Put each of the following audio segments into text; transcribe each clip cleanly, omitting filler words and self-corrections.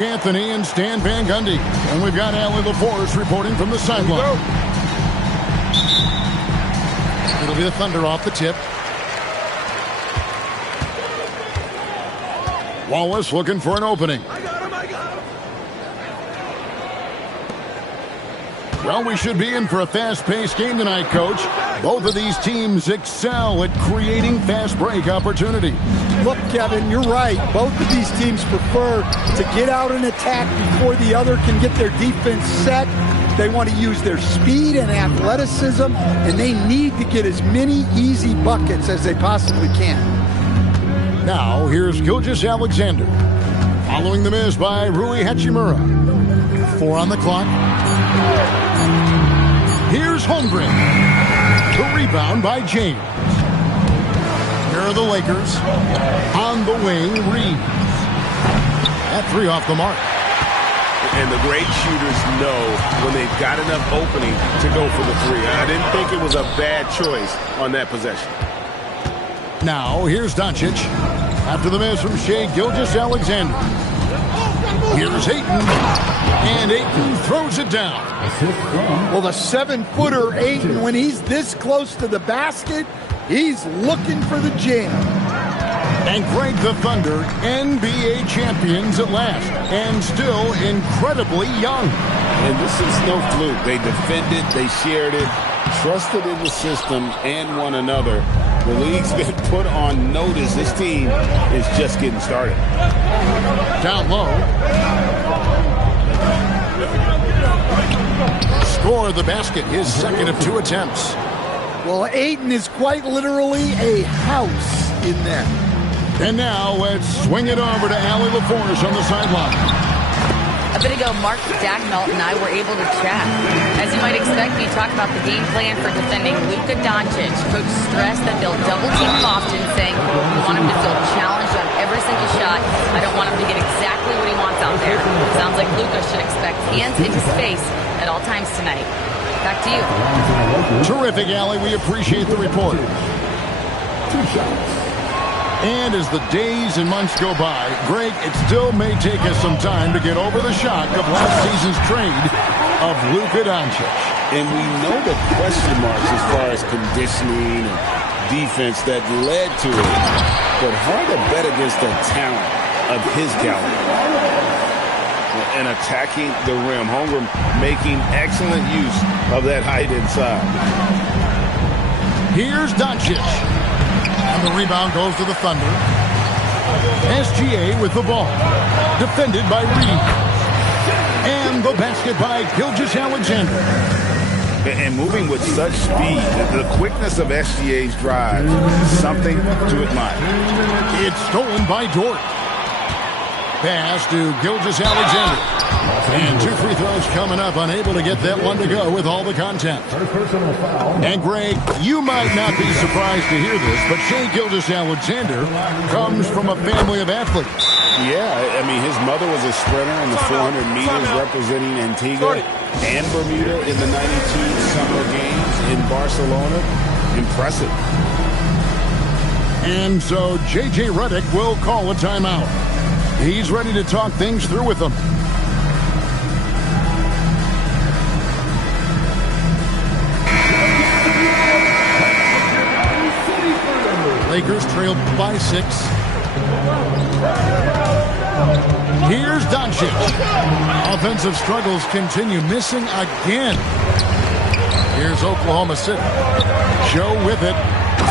Anthony and Stan Van Gundy. And we've got Allie LaForce reporting from the sideline. It'll be the Thunder off the tip. Wallace looking for an opening. I got him. Well, we should be in for a fast-paced game tonight, Coach. Both of these teams excel at creating fast break opportunities. Look, Kevin, you're right. Both of these teams prefer to get out and attack before the other can get their defense set. They want to use their speed and athleticism, and they need to get as many easy buckets as they possibly can. Now, here's Gilgeous-Alexander. Following the miss by Rui Hachimura. 4 on the clock. Here's Holmgren. The rebound by James. Here are the Lakers. On the wing, Reeves. That 3 off the mark. And the great shooters know when they've got enough opening to go for the 3. I didn't think it was a bad choice on that possession. Now, here's Doncic. After the miss from Shai Gilgeous-Alexander. Here's Ayton. And Ayton throws it down. Well, the 7-footer Ayton, when he's this close to the basket, he's looking for the jam. And Greg, the Thunder, NBA champions at last, and still incredibly young. And this is no fluke. They defended, they shared it, trusted in the system and one another. The league's been put on notice. This team is just getting started. Down low. Score the basket, his second of 2 attempts. Well, Ayton is quite literally a house in there. And now let's swing it over to Allie LaForce on the sideline. A bit ago, Mark Dagnall and I were able to chat. As you might expect, we talked about the game plan for defending Luka Doncic. Coach stressed that they'll double team him often, saying we want him to feel challenged on every single shot. I don't want him to get exactly what he wants out there. Sounds like Luka should expect hands into space at all times tonight. Back to you. Terrific, Allie. We appreciate the report. 2 shots. And as the days and months go by, Greg, it still may take us some time to get over the shock of last season's trade of Luka Doncic. And we know the question marks as far as conditioning and defense that led to it. But hard to bet against the talent of his caliber. And attacking the rim. Holmgren making excellent use of that height inside. Here's Doncic. And the rebound goes to the Thunder. SGA with the ball. Defended by Reeves. And the basket by Gilgeous-Alexander. And moving with such speed, the quickness of SGA's drive is something to admire. It's stolen by Dort. Pass to Gilgeous-Alexander. And 2 free throws coming up, unable to get that one to go with all the content. And Greg, you might not be surprised to hear this, but Shai Gilgeous-Alexander comes from a family of athletes. Yeah, I mean, his mother was a sprinter in the 400 meters representing Antigua and Bermuda in the 92 Summer Games in Barcelona. Impressive. And so J.J. Redick will call a timeout. He's ready to talk things through with them. Lakers trailed by 6. Here's Doncic. Offensive struggles continue, missing again. Here's Oklahoma City. Joe with it,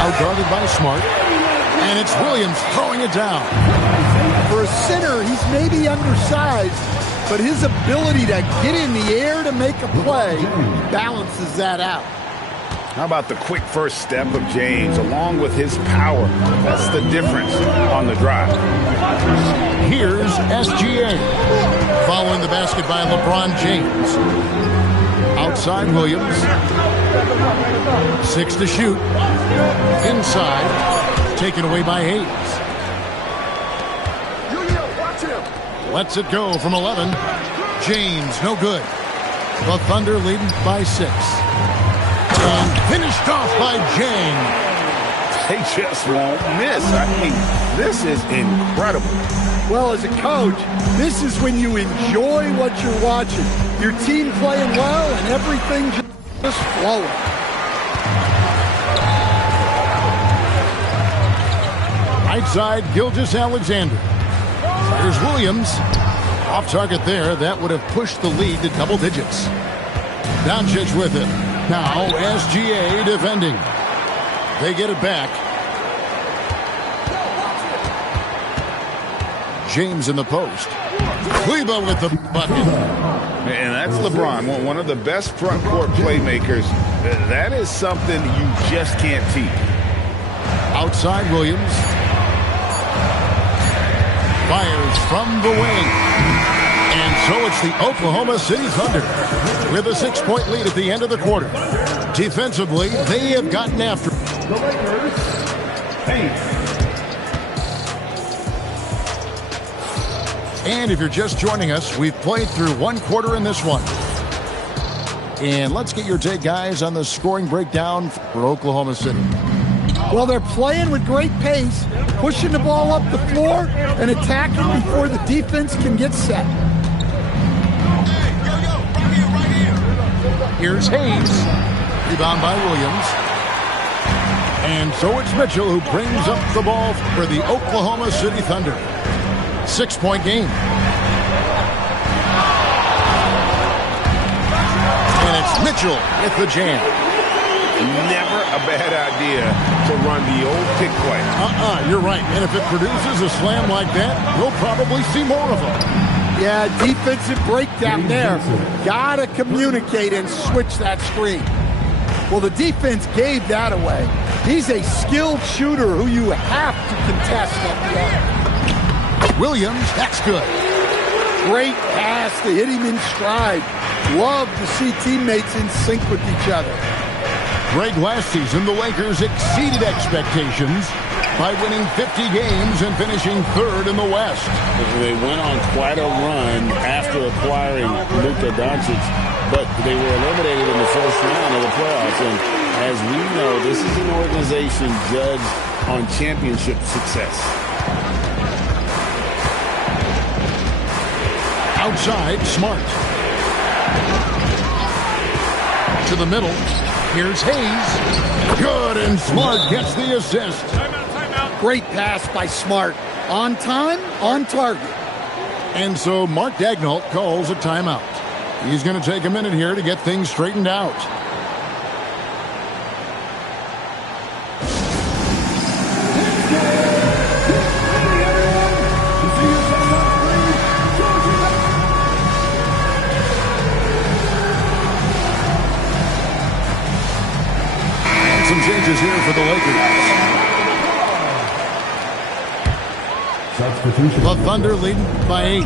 outguarded by Smart. And it's Williams throwing it down. For a center, he's maybe undersized, but his ability to get in the air to make a play balances that out. How about the quick first step of James along with his power? That's the difference on the drive. Here's SGA. Following the basket by LeBron James. Outside Williams. 6 to shoot. Inside. Taken away by Hayes. Lets it go from 11. James, no good. The Thunder leading by 6. And finished off by James. They just won't miss. I mean, this is incredible. Well, as a coach, this is when you enjoy what you're watching. Your team playing well and everything just flowing. Right side, Gilgeous-Alexander. Here's Williams. Off target there. That would have pushed the lead to double digits. Doncic with it. Now SGA defending. They get it back. James in the post. Kleber with the bucket. And that's LeBron, one of the best front court playmakers. That is something you just can't teach. Outside Williams. Fires from the wing. And so it's the Oklahoma City Thunder with a 6-point lead at the end of the quarter. Defensively, they have gotten after it. The Lakers, 8. And if you're just joining us, we've played through one quarter in this one. And let's get your take, guys, on the scoring breakdown for Oklahoma City. Well, they're playing with great pace, pushing the ball up the floor and attacking before the defense can get set. Here's Hayes. Rebound by Williams. And so it's Mitchell who brings up the ball for the Oklahoma City Thunder. 6-point game. And it's Mitchell with the jam. Never a bad idea to run the old pick play. You're right. And if it produces a slam like that, we'll probably see more of them. Yeah, defensive breakdown there. Gotta communicate and switch that screen. Well, the defense gave that away. He's a skilled shooter who you have to contest at the arc. Williams, that's good. Great pass to hit him in stride. Love to see teammates in sync with each other. Greg, last season, the Lakers exceeded expectations by winning 50 games and finishing third in the West. They went on quite a run after acquiring Luka Doncic, but they were eliminated in the first round of the playoffs. And as we know, this is an organization judged on championship success. Outside, Smart. To the middle. Here's Hayes. Good, and Smart gets the assist. Great pass by Smart. On time, on target. And so Mark Daigneault calls a timeout. He's going to take a minute here to get things straightened out. Some changes here for the Lakers. The Thunder leading by 8.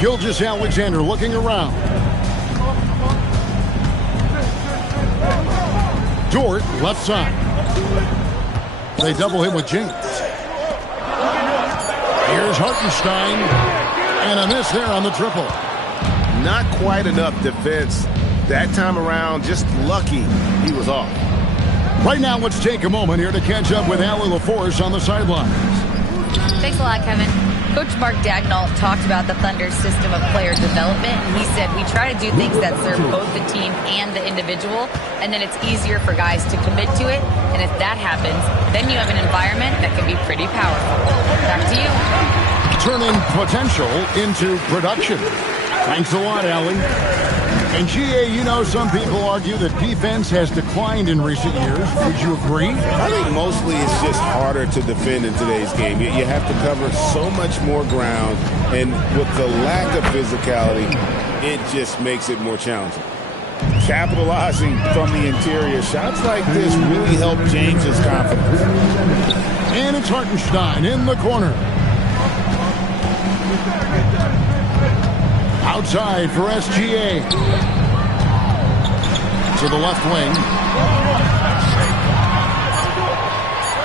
Gilgeous-Alexander looking around. Dort left side. They double him with James. Here's Hartenstein. And a miss there on the triple. Not quite enough defense. That time around, just lucky he was off. Right now, let's take a moment here to catch up with Allie LaForce on the sidelines. Thanks a lot, Kevin. Coach Mark Daigneault talked about the Thunder's system of player development, and he said, we try to do things that serve both the team and the individual, and then it's easier for guys to commit to it, and if that happens, then you have an environment that can be pretty powerful. Back to you. Turning potential into production. Thanks a lot, Allie. And GA, you know, some people argue that defense has declined in recent years. Would you agree? I think mostly it's just harder to defend in today's game. You have to cover so much more ground, and with the lack of physicality, it just makes it more challenging. Capitalizing from the interior, shots like this really help James's confidence. And it's Hartenstein in the corner. Outside for SGA. To the left wing.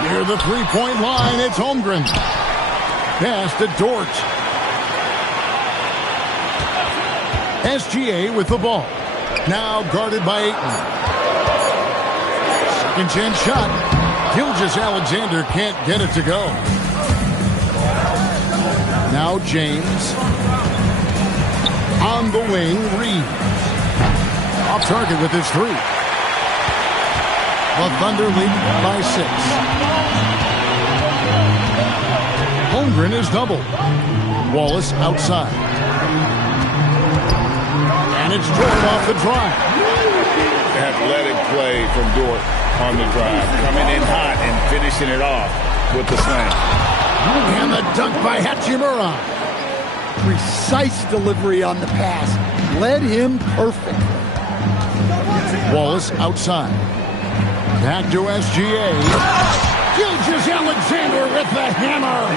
Near the three-point line, it's Holmgren. Pass to Dort. SGA with the ball. Now guarded by Ayton. Second chance shot. Gilgeous-Alexander can't get it to go. Now James. On the wing, Reed. Off target with his three. The Thunder lead by 6. Holmgren is doubled. Wallace outside. And it's Dort off the drive. Athletic play from Dort on the drive. Coming in hot and finishing it off with the slam. And the dunk by Hachimura. Precise delivery on the pass. Led him perfect. Wallace outside. Back to SGA. Gilgeous-Alexander with the hammer.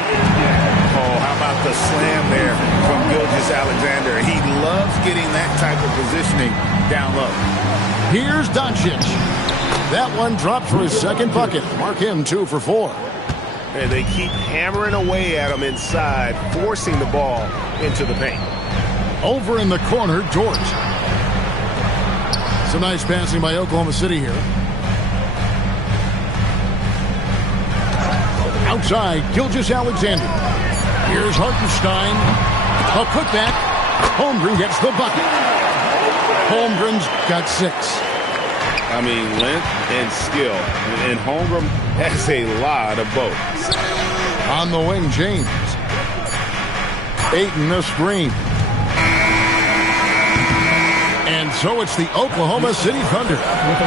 Oh, how about the slam there from Gilgeous-Alexander? He loves getting that type of positioning down low. Here's Doncic. That one dropped for his second bucket. Mark him 2 for 4. And they keep hammering away at him inside, forcing the ball into the paint. Over in the corner, Dort. Some nice passing by Oklahoma City here. Outside, Gilgeous-Alexander. Here's Hartenstein. A putback. Holmgren gets the bucket. Holmgren's got 6. I mean, length and skill. And Holmgren has a lot of both. On the wing, James. Ayton the screen. And so it's the Oklahoma City Thunder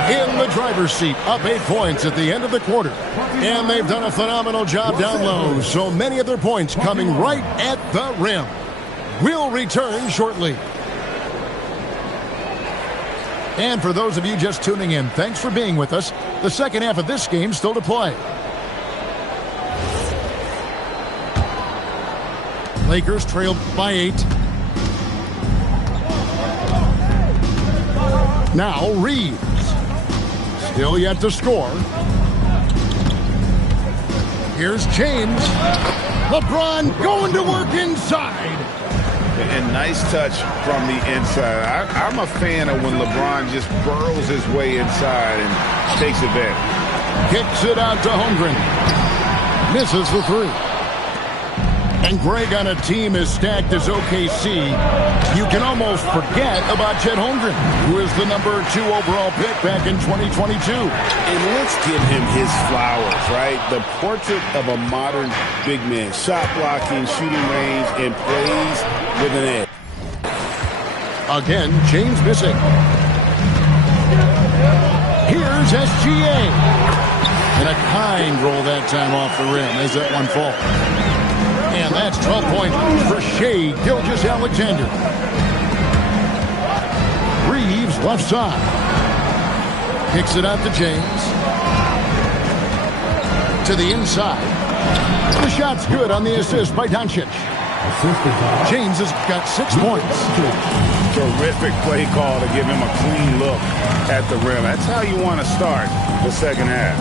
in the driver's seat, up 8 points at the end of the quarter. And they've done a phenomenal job down low. So many of their points coming right at the rim. We'll return shortly. And for those of you just tuning in, thanks for being with us. The second half of this game still to play. Lakers trailed by 8. Now Reeves. Still yet to score. Here's James. LeBron going to work inside. And nice touch from the inside. I'm a fan of when LeBron just burrows his way inside and takes advantage. Kicks it out to Holmgren. Misses the 3. And Greg, on a team as stacked as OKC, you can almost forget about Chet Holmgren, who is the number 2 overall pick back in 2022. And let's give him his flowers, right? The portrait of a modern big man. Shot blocking, shooting range, and plays with an edge. Again, James missing. Here's SGA. And a kind roll that time off the rim as that one falls. And that's 12 points for Shai Gilgeous-Alexander. Reeves left side. Kicks it out to James. To the inside. The shot's good on the assist by Doncic. James has got 6 points. Terrific play call to give him a clean look at the rim. That's how you want to start the second half.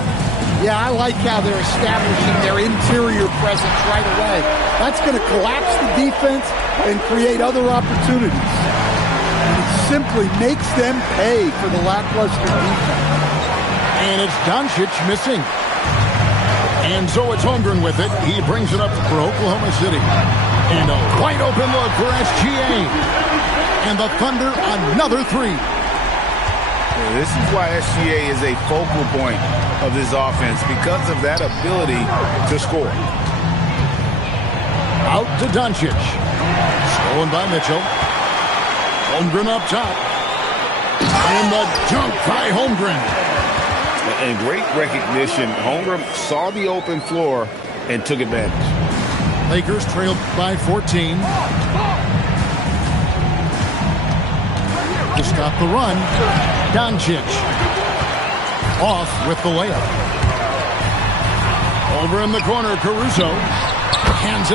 Yeah, I like how they're establishing their interior presence right away. That's going to collapse the defense and create other opportunities. And it simply makes them pay for the lackluster defense. And it's Doncic missing. And so it's Holmgren with it. He brings it up for Oklahoma City. And a wide open look for SGA. And the Thunder another 3. This is why SGA is a focal point of this offense, because of that ability to score. Out to Doncic. Stolen by Mitchell. Holmgren up top. And the dunk by Holmgren. And great recognition. Holmgren saw the open floor and took advantage. Lakers trailed by 14. To stop the run, Doncic off with the layup. Over in the corner, Caruso hands it